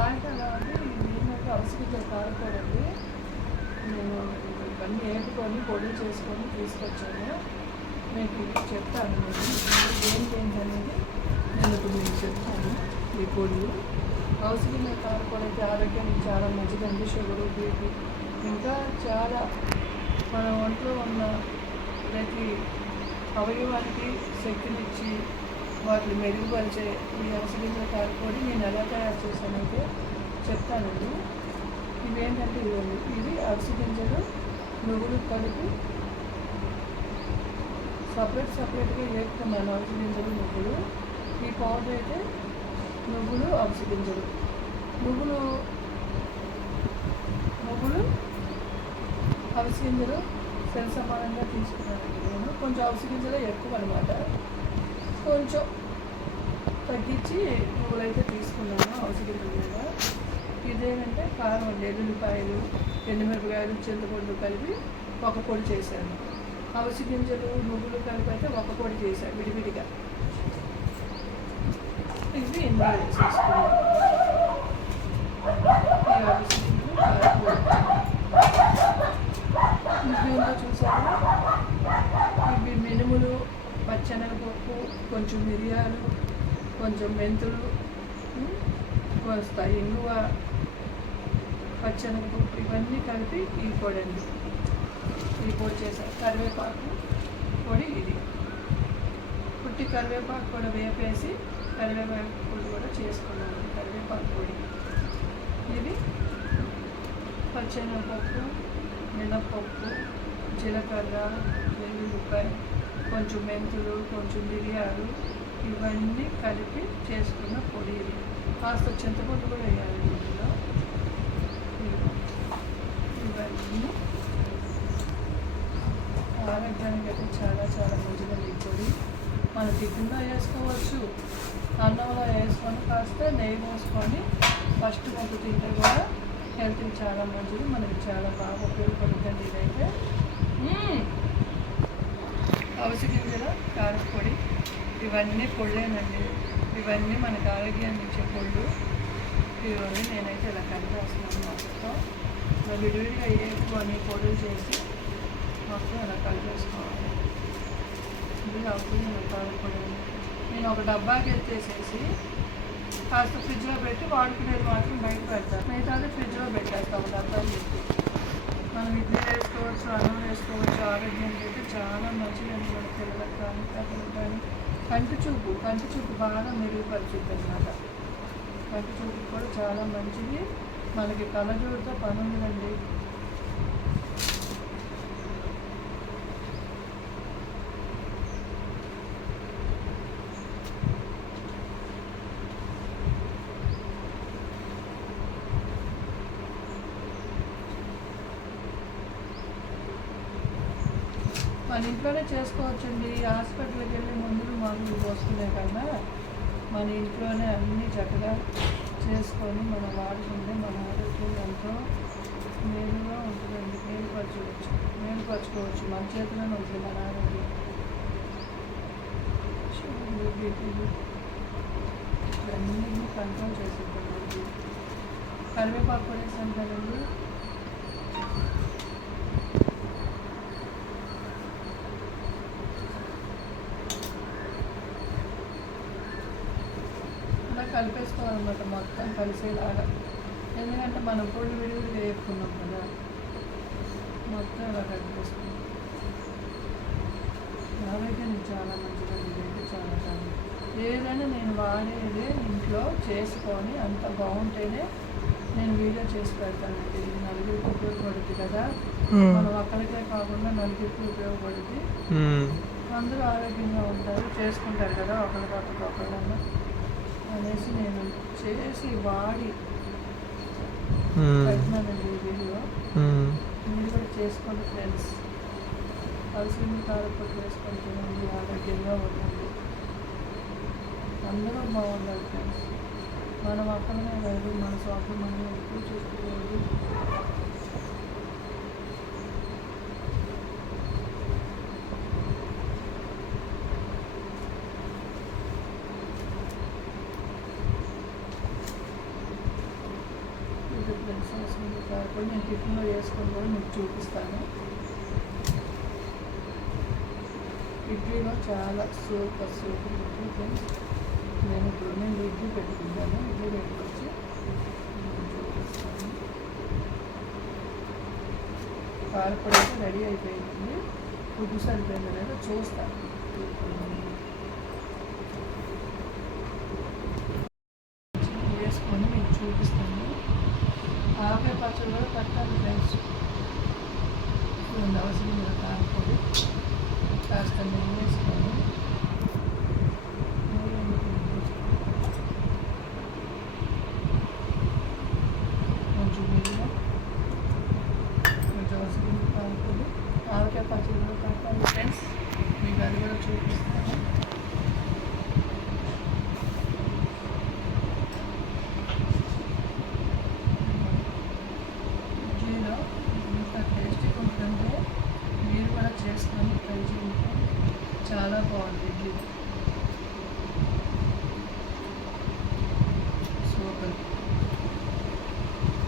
ఆటలా అండి నేనైతే అవసరంగా కారపొడండి నేను ఇవన్నీ వేపుకొని పొడి చేసుకొని తీసుకొచ్చాను. మీకు ఇప్పుడు చెప్తాను నేను ఏంటనేది నేను ఇప్పుడు మీకు చెప్తాను. ఈ పొడి అవసరంగా కారపొడి అయితే ఆరోగ్యానికి చాలా మంచిదండి. షుగరు, బీపీ ఇంకా చాలా మన ఒంట్లో ఉన్న ప్రతి అవయవానికి శక్తినిచ్చి వాటిని మెరుగుపరిచే ఈ అవసరంగా కారపొడి నేను ఎలా తయారు చేశానైతే చెప్తానండి. ఇవేంటంటే ఇవ్వండి, ఇది అవిసె గింజలు నువ్వులు కలిపి సపరేట్గా వేపుకున్నాను. అవిసె గింజలు నువ్వులు, ఈ పౌడర్ అయితే నువ్వులు అవిసె గింజలు నువ్వులు అవిసె గింజలు సరి సమానంగా తీసుకున్నానండి. నేను కొంచెం అవిసె గింజలే ఎక్కువ అనమాట, కొంచెం తగ్గించి నువ్వులైతే తీసుకున్నాను అవిసె గింజల మీద. ఇదేంటంటే కారం అండి, ఎల్లుల్లిపాయలు, ఎండుమిరపకాయలు, చింతపండు కలిపి ఒక పొడి చేశాను. అవిసె గింజలు నువ్వులు కలిపి అయితే ఒక పొడి చేశాను విడివిడిగా. ఇవి ఇందులో వేసేసుకున్నాను. ఈ అవిసె గింజలు కారపొడి ఇంట్లో చూసారా, ఇవి మినుములు, పచ్చెనగపప్పు, కొంచెం మిరియాలు, కొంచెం మెంతులు వస్తాయి, ఇంగువ, పచ్చెనగపప్పు ఇవన్నీ కలిపి ఈ పొడి అండి. ఈ పొడి చేశాను. కరివేపాకు పొడి ఇది, పుట్టి కరివేపాకు కూడా వేపేసి కరివేపాకు పొడి కూడా చేసుకున్నాను. కరివేపాకు పొడి ఇది పచ్చెనగపప్పు, మినప్పప్పు, జీలకర్ర, వెల్లుల్లిపాయ, కొంచెం మెంతులు, కొంచెం మిరియాలు ఇవన్నీ కలిపి చేసుకున్న పొడి ఇది. కాస్త చింతపండు కూడా వేయాలి ఇందులో. ఇవన్నీ ఆరోగ్యానికి అయితే చాలా చాలా మంచిదండి. ఈ పొడి మన టిఫిన్లో వేసుకోవచ్చు, అన్నంలో వేసుకొని కాస్త నెయ్యి పోసుకొని ఫస్ట్ మొక్క తింటే కూడా హెల్త్కి చాలా మంచిది, మనకి చాలా బాగా ఉపయోగపడుతుంది. ఇదైతే అవిసె గింజల కారపొడి ఇవన్నీ పొళ్ళేనండి. ఇవన్నీ మనకు ఆరోగ్యాన్ని ఇచ్చే పొళ్ళు. ఇవన్నీ నేనైతే ఇలా కలిపేస్తున్నాను. మొత్తం విడివిడిగా వేసుకొని పొడులు చేసి మొత్తం ఇలా కలిపేసుకోవాలి. ఇది అవిసె గింజల కారపొడి నేను ఒక డబ్బాకి ఎత్తేసేసి కాస్త ఫ్రిడ్జ్లో పెట్టి వాడుకునేది మాత్రం బయట పెడతాను. మిగతాది ఫ్రిడ్జ్లో పెట్టేస్తాం ఒక డబ్బాకి పెట్టి. మనం ఇడ్లీ వేసుకోవచ్చు, అన్నం వేసుకోవచ్చు. ఆరోగ్యానికి అయితే చాలా మంచిదండి. మన పిల్లలకు కానీ పెద్దలకు కానీ కంటి చూపు బాగా మెరుగుపరుచుద్ది అన్నమాట. కంటి చూపు కూడా చాలా మంచిది. మనకి కళ్ళజోడుతో పని ఉందండి. మన ఇంట్లోనే చేసుకోవచ్చండి. హాస్పిటల్కి వెళ్ళి మందులు పోసుకునే కన్నా మన ఇంట్లోనే అన్నీ చక్కగా చేసుకొని మనం వాడుకుంటే మన ఆరోగ్యం ఎంతో మేలుగా ఉంటుందండి. మేలుపరచుకోవచ్చు. మన చేతిలోనే ఉంటుంది మన ఆరోగ్యం. షుగర్లు, బీపీలు ఇవన్నీ కంట్రోల్ చేసేద్దామండి. కరివేపాకు కూడా వేసాను కదండి. కలిపేసుకోవాలన్నమాట మొత్తం కలిసేలాగా. ఎందుకంటే మనం పొడి విడివిడిగా వేసుకున్నాం కదా, మొత్తం ఇలా కలిపేసుకున్నాం. ఆరోగ్యానికి చాలా మంచిదండి. ఇదైతే చాలా చాలా ఏదైనా నేను వాడేదే ఇంట్లో చేసుకొని అంత బాగుంటేనే నేను వీడియో చేసి పెడతానండి. ఇది నలుగురికి ఉపయోగపడుతుంది కదా, మనం ఒక్కరికే కాకుండా నలుగురికి ఉపయోగపడుతుంది. అందరూ ఆరోగ్యంగా ఉంటారు, చేసుకుంటారు కదా ఒకరి కాకుండా ఒకళ్ళన్నా అనేసి నేను చేసి వాడి పెట్టినానండి ఈ వీడియో. మీరు కూడా చేసుకోండి ఫ్రెండ్స్. అవిసె కారపొడి వేసుకొని తినండి, ఆరోగ్యంగా ఉండండి. అందరూ బాగుండాలి ఫ్రెండ్స్. మనం అక్కడనే కాదు, మన స్వార్థం మనం ఎక్కువ చూసుకోవాలి. ఫ్రెండ్స్ అవసరం కాకపోతే నేను టిఫిన్లో వేసుకొని కూడా మీకు చూపిస్తాను. ఇడ్లీలో చాలా సూపర్ ఇడ్లీ ఫ్రెండ్స్. నేను ఇడ్లీ పెట్టుకుంటాను. ఇడ్లీ పెట్టుకొచ్చి చూపిస్తాను. కారపొడి అయితే రెడీ అయిపోయిందండి. ఉప్పు సరిపోయిందో లేదో చూస్తాను. వేసుకొని మీకు చూపిస్తాను. ఆవకాయ పచ్చడి కూడా పట్టాలి ఫ్రెండ్స్. అవసరం లేదు. కారపొడి కాస్త నెయ్యి వేసుకోండి. కొంచెం నెయ్యిలో కొంచెం అవసరం కారపొడి ఆవకాయ పచ్చడి కూడా పట్టాలి ఫ్రెండ్స్. మీకు అది కూడా చూపిస్తాను. ఇడ్లీలో ఇంత టేస్టీగా ఉంటుంటే మీరు కూడా చేసుకొని ట్రై చేయండి. చాలా బాగుంది ఇడ్లీ.